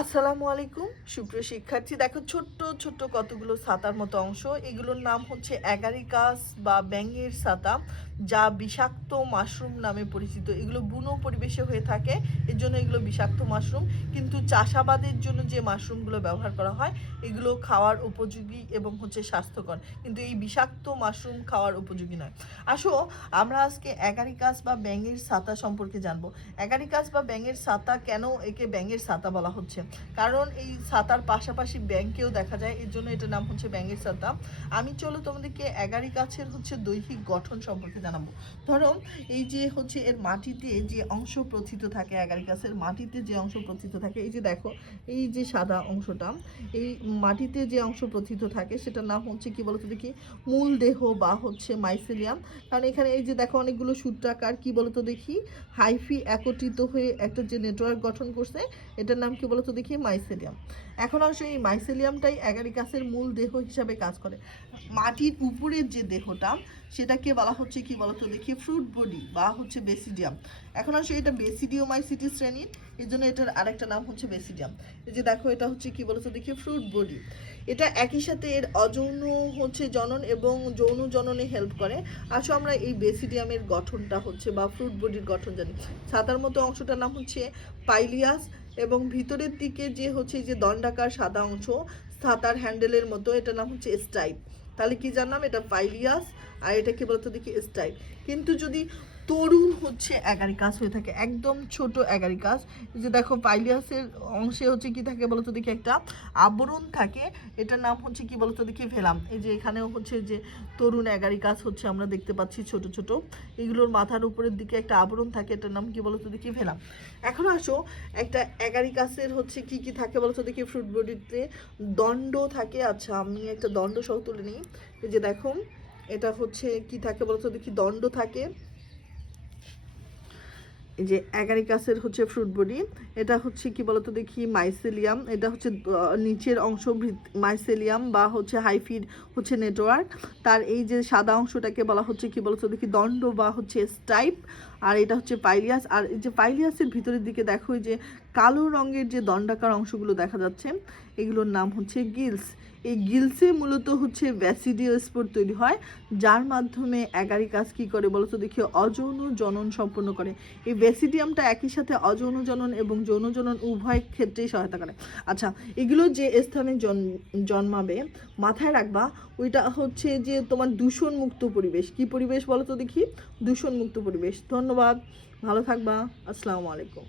আসসালামু আলাইকুম। সুপ্রিয় শিক্ষার্থী, দেখো ছোট্ট ছোট্ট কতগুলো ছাতার মতো অংশ। এগুলোর নাম হচ্ছে অ্যাগারিকাস বা ব্যাঙের ছাতা, যা বিষাক্ত মাশরুম নামে পরিচিত। এগুলো বুনো পরিবেশে হয়ে থাকে, এর জন্য এগুলো বিষাক্ত মাশরুম। কিন্তু চাষাবাদের জন্য যে মাশরুমগুলো ব্যবহার করা হয়, এগুলো খাওয়ার উপযোগী এবং হচ্ছে স্বাস্থ্যকর। কিন্তু এই বিষাক্ত মাশরুম খাওয়ার উপযোগী নয়। আসো, আমরা আজকে অ্যাগারিকাস বা ব্যাঙের ছাতা সম্পর্কে জানব। অ্যাগারিকাস বা ব্যাঙের ছাতা কেন একে ব্যাঙের ছাতা বলা হচ্ছে? কারণ এই ছাতার পাশাপাশি ব্যাংকেও দেখা যায়, এর জন্য এটার নাম হচ্ছে ব্যাঙের ছাতা আমি চলো তোমাদেরকে অ্যাগারিকাসের হচ্ছে দৈহিক গঠন সম্পর্কে জানাব। ধরো, এই যে হচ্ছে এর মাটিতে যে অংশ প্রথিত থাকে অ্যাগারিকাসের মাটিতে যে অংশ প্রথিত থাকে, এই যে দেখো, এই যে সাদা অংশটা, এই মাটিতে যে অংশ প্রথিত থাকে, সেটার নাম হচ্ছে কি বলতো দেখি? মূল দেহ বা হচ্ছে মাইসেলিয়াম কারণ এখানে এই যে দেখো অনেকগুলো সূত্রাকার, কি বলতো দেখি? হাইফি একত্রিত হয়ে একটা যে নেটওয়ার্ক গঠন করছে, এটার নাম কি বলতো দেখি মাইসেলিয়াম এখন অবশ্য এই মাইসেলিয়ামটাই অ্যাগারিকাসের মূল দেহ হিসাবে কাজ করে। মাটির উপরের যে দেহটা, সেটাকে বলা হচ্ছে কি বলতো? দেখি ফ্রুট বডি বা হচ্ছে বেসিডিয়াম এখন আসলে এটা বেসিডিওমাইসিটি শ্রেণির এই জন্য এটার আরেকটা নাম হচ্ছে বেসিডিয়াম এই যে দেখো, এটা হচ্ছে কি বলতো? দেখি ফ্রুট বডি এটা একই সাথে এর অযৌন হচ্ছে জনন এবং যৌন জননে হেল্প করে। আসো আমরা এই বেসিডিয়ামের গঠনটা হচ্ছে বা ফ্রুট বডির গঠন জানি। ছাতার মতো অংশটার নাম হচ্ছে পাইলিয়াস এবং ভিতরের দিকে যে হচ্ছে যে দণ্ডাকার সাদা অংশ, সাতার হ্যান্ডেলের মতো এটা নাম হচ্ছে স্টাইপ তাহলে কি জানলাম? এটা পাইলিয়াস আর এটা কি বলতো দেখি স্টাইপ কিন্তু যদি তরুণ হচ্ছে অ্যাগারিকাস হয়ে থাকে, একদম ছোট অ্যাগারিকাস যে দেখো, পাইলিয়াসের অংশে হচ্ছে কি থাকে বলতো দেখি একটা আবরণ থাকে, এটার নাম হচ্ছে কি বলতো দেখি ভেলাম। এই যে এখানেও হচ্ছে যে তরুণ অ্যাগারিকাস হচ্ছে আমরা দেখতে পাচ্ছি ছোট ছোট। এগুলোর মাথার উপরের দিকে একটা আবরণ থাকে, এটার নাম কি বলতো দেখি ভেলাম। এখন আসো, একটা অ্যাগারিকাসের হচ্ছে কি কি থাকে বলতো দেখি ফ্রুট বডিতে দণ্ড থাকে। আচ্ছা আমি একটা দণ্ড সহ তুলে নিই। এই যে দেখো, এটা হচ্ছে কি থাকে বলতো দেখি দণ্ড থাকে। যে অ্যাগারিকাসের হচ্ছে ফ্রুট বডি, এটা হচ্ছে কি বলতো দেখি মাইসেলিয়াম এটা হচ্ছে নিচের অংশ মাইসেলিয়াম বা হচ্ছে হাইফিড হচ্ছে নেটওয়ার্ক তার এই যে সাদা অংশটাকে বলা হচ্ছে কি বলতো দেখি দণ্ড বা হচ্ছে স্টাইপ আর এটা হচ্ছে পাইলিয়াস আর এই যে পাইলিয়াসের ভিতরের দিকে দেখো যে কালো রঙের যে দণ্ডাকার অংশগুলো দেখা যাচ্ছে, এগুলোর নাম হচ্ছে গিলস এই গিলসে মূলত হচ্ছে ব্যাসিডিও স্পোর তৈরি হয়, যার মাধ্যমে অ্যাগারিকাস কি করে বলতো? দেখি, অযৌন জনন সম্পন্ন করে। এই ভ্যাসিডিয়ামটা একই সাথে অযৌন জনন এবং যৌন জনন উভয় ক্ষেত্রেই সহায়তা করে। আচ্ছা এগুলো যে স্থানে জন- জন্মাবে, মাথায় রাখবা, ওইটা হচ্ছে যে তোমার দূষণ মুক্ত পরিবেশ। কি পরিবেশ বলো তো দেখি? দূষণ মুক্ত পরিবেশ। ধন্যবাদ। ভালো থাকবা। আসসালামু আলাইকুম।